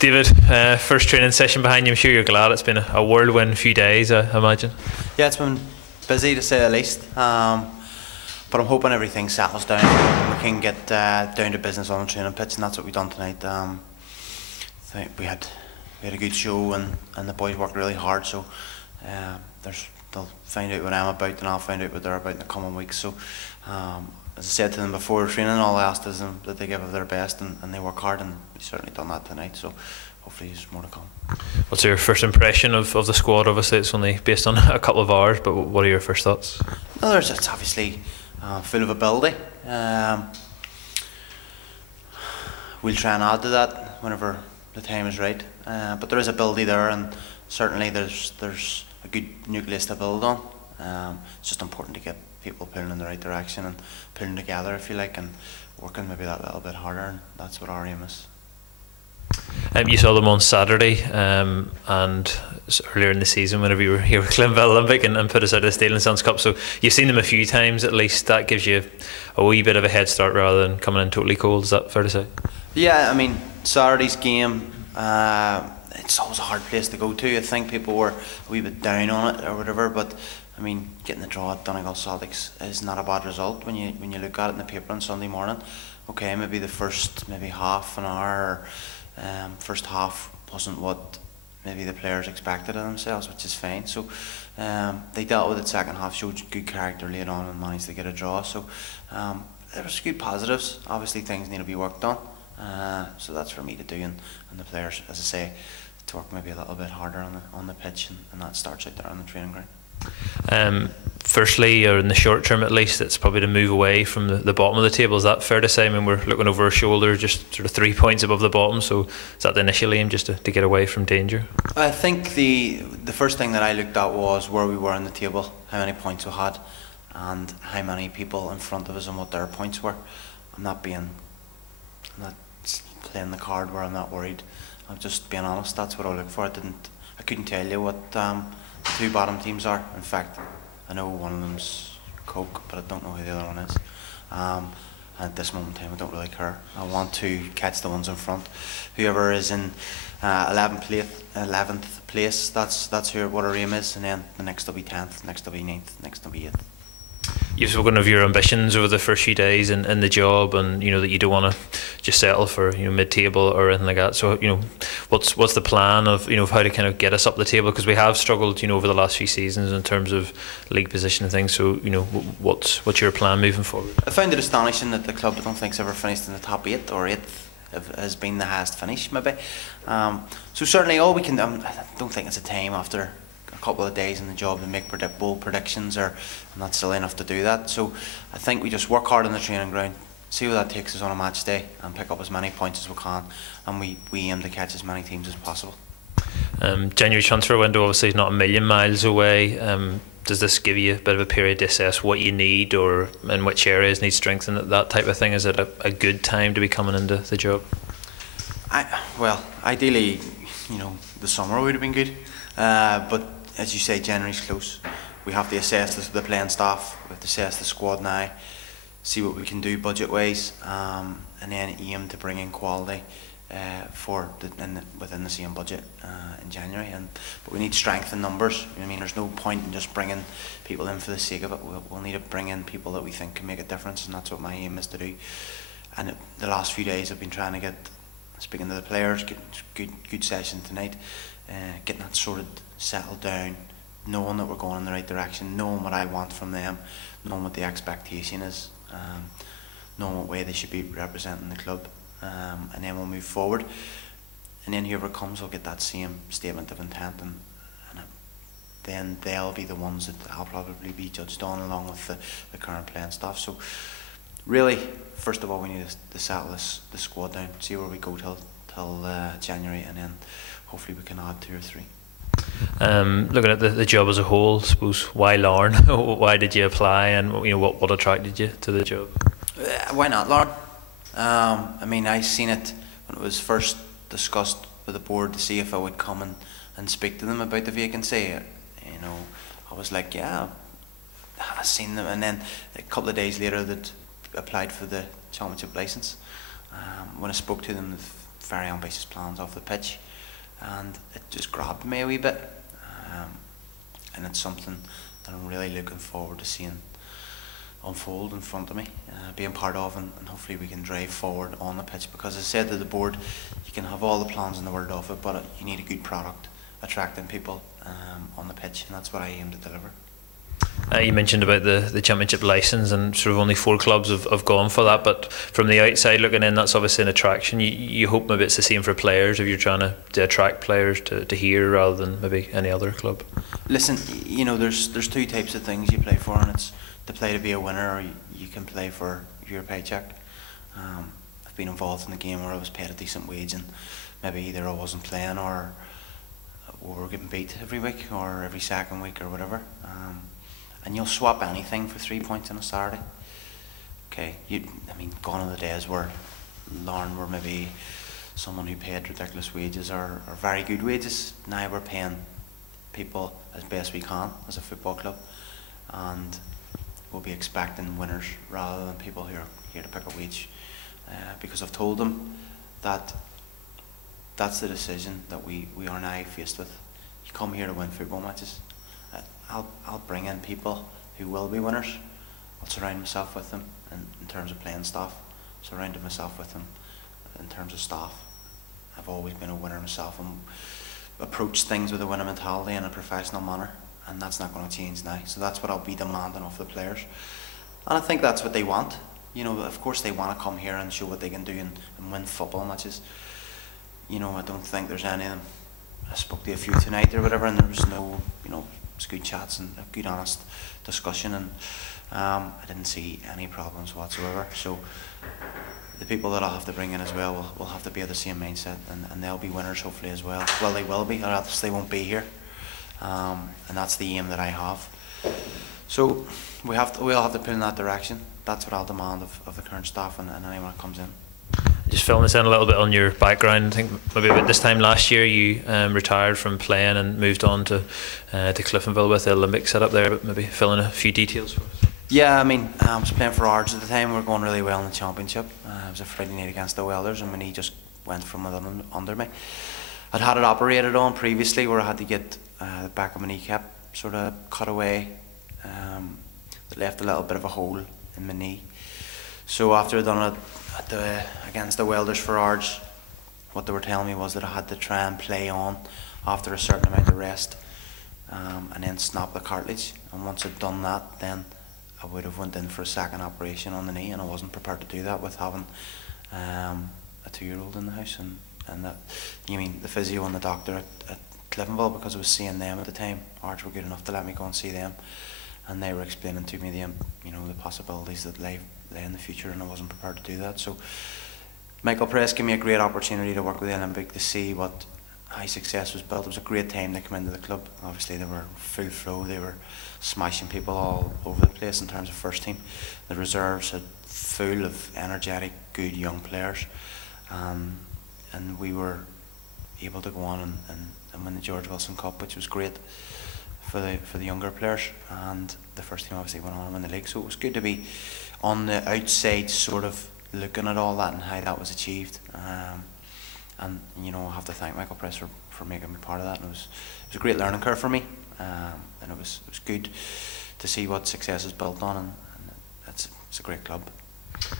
David, first training session behind you. I'm sure you're glad. It's been a whirlwind few days, I imagine. Yeah, it's been busy to say the least. But I'm hoping everything settles down and we can get down to business on the training pitch, and that's what we've done tonight. I think we had a good show, and the boys worked really hard. So they'll find out what I'm about, and I'll find out what they're about in the coming weeks. So as I said to them before training, all I asked is that they give it their best and they work hard, and we've certainly done that tonight. So hopefully there's more to come. What's your first impression of the squad? Obviously it's only based on a couple of hours, but what are your first thoughts? Well, it's obviously full of ability. We'll try and add to that whenever the time is right. But there is ability there, and certainly there's a good nucleus to build on. It's just important to get people pulling in the right direction and pulling together, if you like, and working maybe that little bit harder, and that's what our aim is. You saw them on Saturday, and earlier in the season whenever you were here with Glenville Olympic and put us out of the Steel and Sons Cup, so you've seen them a few times at least. That gives you a wee bit of a head start rather than coming in totally cold. Is that fair to say? Yeah, I mean, Saturday's game, it's always a hard place to go to. I think people were a wee bit down on it or whatever, but I mean, getting the draw at Donegal Celtics is not a bad result when you look at it in the paper on Sunday morning. Okay, maybe the first half an hour, first half wasn't what maybe the players expected of themselves, which is fine. So they dealt with it second half, showed good character late on, and managed to get a draw. So there was good positives. Obviously things need to be worked on. So that's for me to do, and the players, as I say, to work maybe a little bit harder on the pitch, and that starts out there on the training ground. Firstly, or in the short term at least, it's probably to move away from the bottom of the table. Is that fair to say? I mean, we're looking over our shoulder, just sort of 3 points above the bottom, so is that the initial aim, just to get away from danger? I think the first thing that I looked at was where we were on the table, how many points we had, and how many people in front of us and what their points were. I'm not playing the card where I'm not worried. I'm just being honest. That's what I look for. I couldn't tell you what the two bottom teams are. In fact, I know one of them's Coke, but I don't know who the other one is. And at this moment in time, I don't really care. I want to catch the ones in front. Whoever is in 11th place, that's what our aim is, and then the next will be 10th, next will be 9th, next will be 8th. You've spoken of your ambitions over the first few days in the job, and that you don't want to just settle for mid-table or anything like that. So what's the plan of how to kind of get us up the table, because we have struggled over the last few seasons in terms of league position and things. So what's your plan moving forward? I found it astonishing that the club, I don't think, has ever finished in the top 8 or 8th has been the highest finish maybe. So certainly all we can do, I don't think it's a time after a couple of days in the job to make bold predictions, or I'm not silly enough to do that. So I think we just work hard on the training ground, see what that takes us on a match day, and pick up as many points as we can, and we aim to catch as many teams as possible. January transfer window obviously is not a million miles away. Does this give you a bit of a period to assess what you need, or in which areas need strengthening, that type of thing? Is it a good time to be coming into the job? Well, ideally, the summer would have been good, but as you say, January's close. We have to assess the playing staff, we have to assess the squad now, see what we can do budget-wise, and then aim to bring in quality within the same budget in January. But we need strength in numbers. I mean, there's no point in just bringing people in for the sake of it. We'll need to bring in people that we think can make a difference, and that's what my aim is to do. And the last few days I've been trying to speaking to the players, getting good session tonight, getting that sorted, settled down, knowing that we're going in the right direction, knowing what I want from them, knowing what the expectation is, knowing what way they should be representing the club, and then we'll move forward. And then whoever comes will get that same statement of intent, and then they'll be the ones that I'll probably be judged on, along with the current playing staff. So really, first of all, we need to settle the squad down, see where we go till January, and then hopefully we can add 2 or 3. Looking at the job as a whole, I suppose, why Larne? Why did you apply, and what attracted you to the job? Why not Larne? I mean, I seen it when it was first discussed with the board to see if I would come and speak to them about the vacancy. I was like, yeah, I seen them, and then a couple of days later, that applied for the championship licence. When I spoke to them very ambitious plans off the pitch, and it just grabbed me a wee bit, and it's something that I'm really looking forward to seeing unfold in front of me, being part of, and hopefully we can drive forward on the pitch, because as I said to the board, you can have all the plans in the world of it, but you need a good product attracting people on the pitch, and that's what I aim to deliver. You mentioned about the championship licence, and sort of only 4 clubs have gone for that, but from the outside looking in, that's obviously an attraction. You hope maybe it's the same for players, if you're trying to attract players to here rather than maybe any other club. Listen, you know, there's 2 types of things you play for, and it's to play to be a winner, or you can play for your paycheck. I've been involved in the game where I was paid a decent wage, and maybe either I wasn't playing or we were getting beat every week or every second week or whatever. And you'll swap anything for 3 points on a Saturday. Okay, I mean, gone are the days where Larne were maybe someone who paid ridiculous wages or very good wages. Now we're paying people as best we can as a football club, and we'll be expecting winners rather than people who are here to pick a wage. Because I've told them that that's the decision that we are now faced with. You come here to win football matches. I'll bring in people who will be winners. I'll surround myself with them in terms of playing staff, surrounded myself with them in terms of staff. I've always been a winner myself and approached things with a winning mentality in a professional manner, and that's not going to change now. So that's what I'll be demanding of the players, and I think that's what they want. You know, of course they want to come here and show what they can do and win football matches. You know, I don't think there's any of them. I spoke to a few tonight or whatever, and there was no, you know, it was good chats and a good honest discussion, and I didn't see any problems whatsoever. So the people that I'll have to bring in as well will have to be of the same mindset, and they'll be winners hopefully as well. Well, they will be, or else they won't be here, and that's the aim that I have. So we all have to pull in that direction. That's what I'll demand of the current staff and anyone that comes in. Just filling this in a little bit on your background. I think maybe about this time last year you retired from playing and moved on to Cliftonville with the Olympic setup there, but maybe fill in a few details for us. Yeah, I mean, I was playing for Ards at the time. We were going really well in the championship. It was a Friday night against the Welders, and my knee just went from under me. I'd had it operated on previously, where I had to get the back of my kneecap sort of cut away. It left a little bit of a hole in my knee. So after I'd done it against the Welders for Ards, what they were telling me was that I had to try and play on after a certain amount of rest, and then snap the cartilage. And once I'd done that, then I would have went in for a second operation on the knee, and I wasn't prepared to do that with having a 2-year-old in the house, and that, you mean the physio and the doctor at Cliftonville, because I was seeing them at the time. Ards were good enough to let me go and see them, and they were explaining to me the possibilities that lay in the future, and I wasn't prepared to do that. So Michael Press gave me a great opportunity to work with the Olympic to see how success was built. It was a great time to come into the club. Obviously they were full flow, they were smashing people all over the place in terms of first team. The reserves had full of energetic, good young players, and we were able to go on and win the George Wilson Cup, which was great for the younger players, and the first team obviously went on and win the league. So it was good to be on the outside sort of looking at all that and how that was achieved, and you know, I have to thank Michael Press for making me part of that, and it was a great learning curve for me, and it was good to see what success is built on, and it's a great club.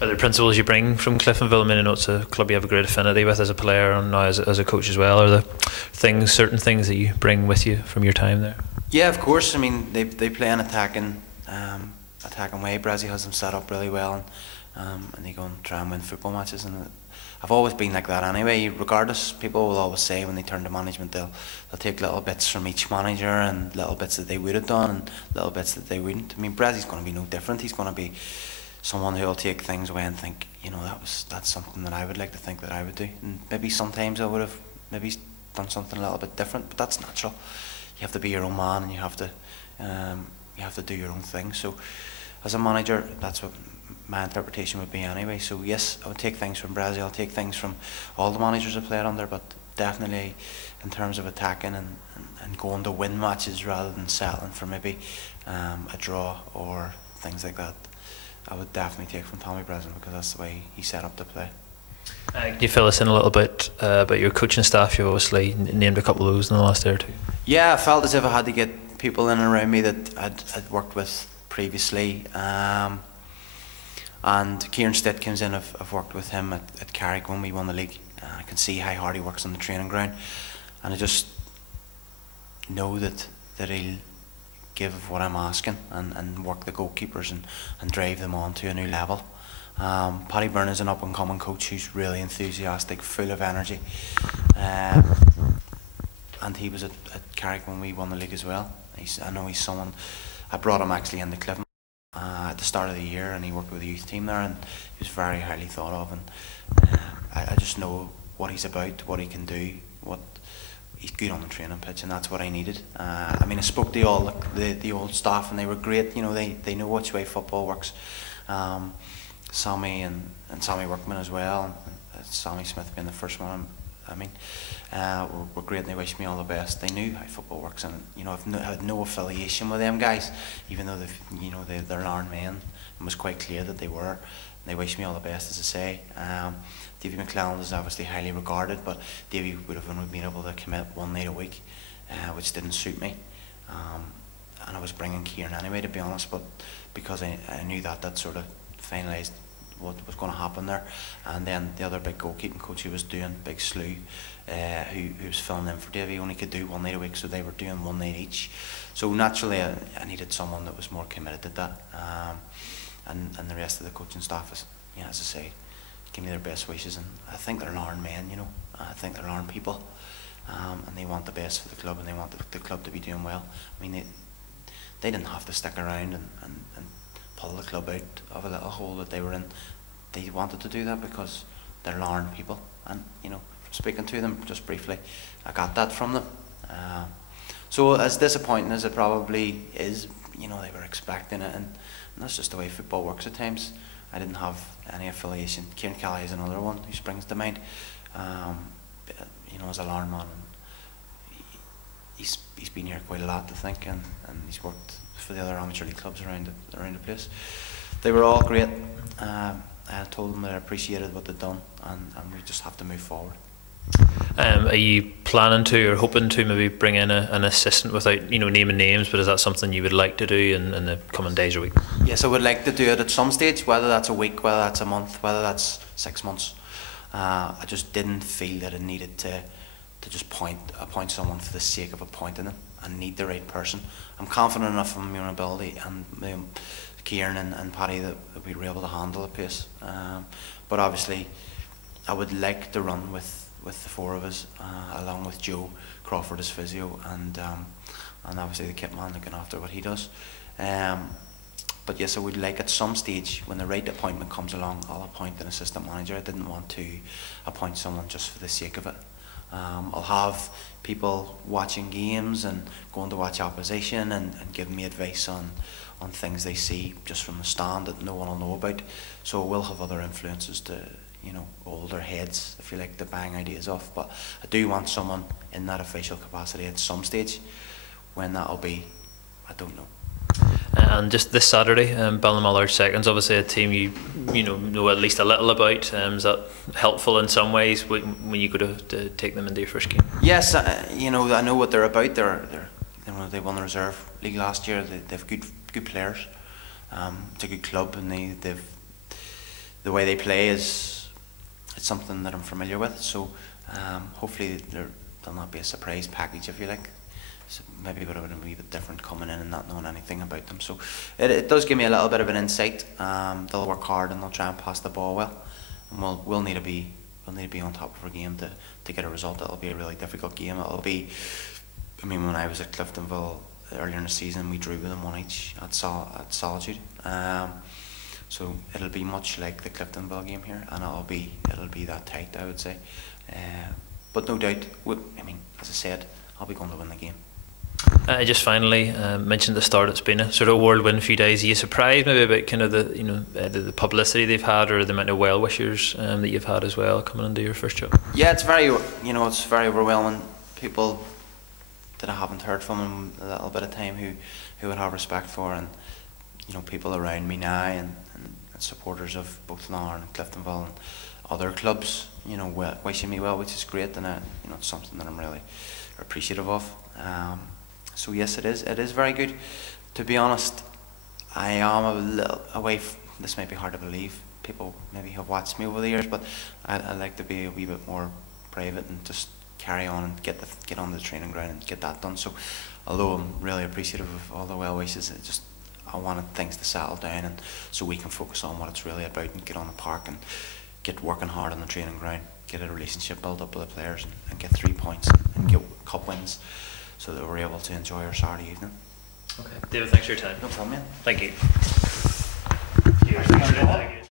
Are there principles you bring from Cliftonville? I mean, I know it's a club you have a great affinity with as a player and now as a coach as well. Are there certain things that you bring with you from your time there? Yeah, of course. I mean, they play an attacking way. Brazil has them set up really well, and they go and try and win football matches. And I've always been like that anyway. Regardless, people will always say when they turn to management, they'll take little bits from each manager and little bits that they would have done and little bits that they wouldn't. I mean, Brazil's going to be no different. He's going to be someone who'll take things away and think, you know, that's something that I would like to think that I would do. And maybe sometimes I would have maybe done something a little bit different, but that's natural. You have to be your own man, and you have to do your own thing. So as a manager, that's what my interpretation would be anyway. So yes, I would take things from Brazil, I'll take things from all the managers I've played under, but definitely in terms of attacking and going to win matches rather than settling for maybe a draw or things like that, I would definitely take from Tommy Breslin, because that's the way he set up to play. Can you fill us in a little bit about your coaching staff? You've obviously named a couple of those in the last day or two. Yeah, I felt as if I had to get people in and around me that I'd worked with previously. And Kieran Stitt comes in. I've worked with him at Carrick when we won the league. I can see how hard he works on the training ground, and I just know that he'll give what I'm asking and work the goalkeepers and drive them on to a new level. Paddy Byrne is an up and coming coach who's really enthusiastic, full of energy, and he was at Carrick when we won the league as well. I know he's someone. I brought him actually into Clifton at the start of the year, and he worked with the youth team there, and he was very highly thought of. And I just know what he's about, what he can do, what he's good on the training pitch, and that's what I needed. I mean, I spoke to all the old staff, and they were great. You know, they know which way football works. Sammy and Sammy Workman as well, and Sammy Smith being the first one. I mean, were great, and they wished me all the best. They knew how football works, and you know, I've had no affiliation with them guys, even though they're Larne men. It was quite clear that they were. And they wished me all the best, as I say. Davy McAlinden is obviously highly regarded, but Davy would have only been able to commit one night a week, which didn't suit me. And I was bringing Kieran anyway, to be honest, but because I knew that sort of finalised what was going to happen there. And then the other big goalkeeping coach who was doing, Big Slew, who was filling in for Davy, only could do one night a week, so they were doing one night each. So naturally I needed someone that was more committed to that. And the rest of the coaching staff, is, you know, as I say, give me their best wishes, and I think they're Larne men, you know. I think they're Larne people, and they want the best for the club, and they want the club to be doing well. I mean, they didn't have to stick around and pull the club out of a little hole that they were in. They wanted to do that because they're Larne people, and you know, from speaking to them just briefly, I got that from them. So as disappointing as it probably is, you know, they were expecting it, and that's just the way football works at times. I didn't have any affiliation. Kieran Kelly is another one who springs to mind. You know, as a Larne man, and he's been here quite a lot, I think, and he's worked for the other amateur league clubs around the place. They were all great. I told them that I appreciated what they'd done, and we just have to move forward. Are you planning to or hoping to maybe bring in an assistant without, you know, naming names, but is that something you would like to do in the coming days or week? Yes, I would like to do it at some stage, whether that's a week, whether that's a month, whether that's 6 months. I just didn't feel that I needed to just appoint someone for the sake of appointing them. I need the right person. I'm confident enough in my own ability, and Kieran and Paddy that we were able to handle the pace. But obviously, I would like to run with the four of us, along with Joe Crawford as physio, and obviously the kit man looking after what he does. But yes, I would like at some stage, when the right appointment comes along, I'll appoint an assistant manager. I didn't want to appoint someone just for the sake of it. I'll have people watching games and going to watch opposition and giving me advice on things they see just from the stand that no one will know about. So we'll have other influences to, you know, older heads, if you like, to bang ideas off. But I do want someone in that official capacity at some stage. When that'll be, I don't know. And just this Saturday, Ballinamallard Seconds, obviously a team you know at least a little about. Is that helpful in some ways when you go to take them into your first game? Yes, you know, I know what they're about. They won the reserve league last year. They've good players. It's a good club, and the way they play it's something that I'm familiar with. So hopefully they'll not be a surprise package, if you like. So maybe it would have been a wee bit different coming in and not knowing anything about them. So it does give me a little bit of an insight. They'll work hard and they'll try and pass the ball well, and we'll need to be on top of our game to get a result. It'll be a really difficult game. It'll be, I mean, when I was at Cliftonville earlier in the season, we drew with them 1 each at Solitude. So it'll be much like the Cliftonville game here, and it'll be that tight, I would say. But no doubt, I mean, as I said, I'll be going to win the game. Just finally, mentioned at the start, it's been a sort of whirlwind few days. Are you surprised maybe about kind of the publicity they've had, or the amount of well wishers that you've had as well coming into your first job? Yeah, it's very overwhelming. People that I haven't heard from in a little bit of time who would have respect for, and you know, people around me now and supporters of both Larne and Cliftonville and other clubs, wishing me well, which is great, and it's something that I'm really appreciative of. So yes, it is very good. To be honest, I am a little away. This might be hard to believe. People maybe have watched me over the years, but I like to be a wee bit more private and just carry on and get on the training ground and get that done. So, although I'm really appreciative of all the well wishes, I wanted things to settle down, and so we can focus on what it's really about and get on the park and get working hard on the training ground, get a relationship built up with the players, and get 3 points and get cup wins, so that we're able to enjoy our Saturday evening. Okay, David, thanks for your time. No problem, man. Thank you.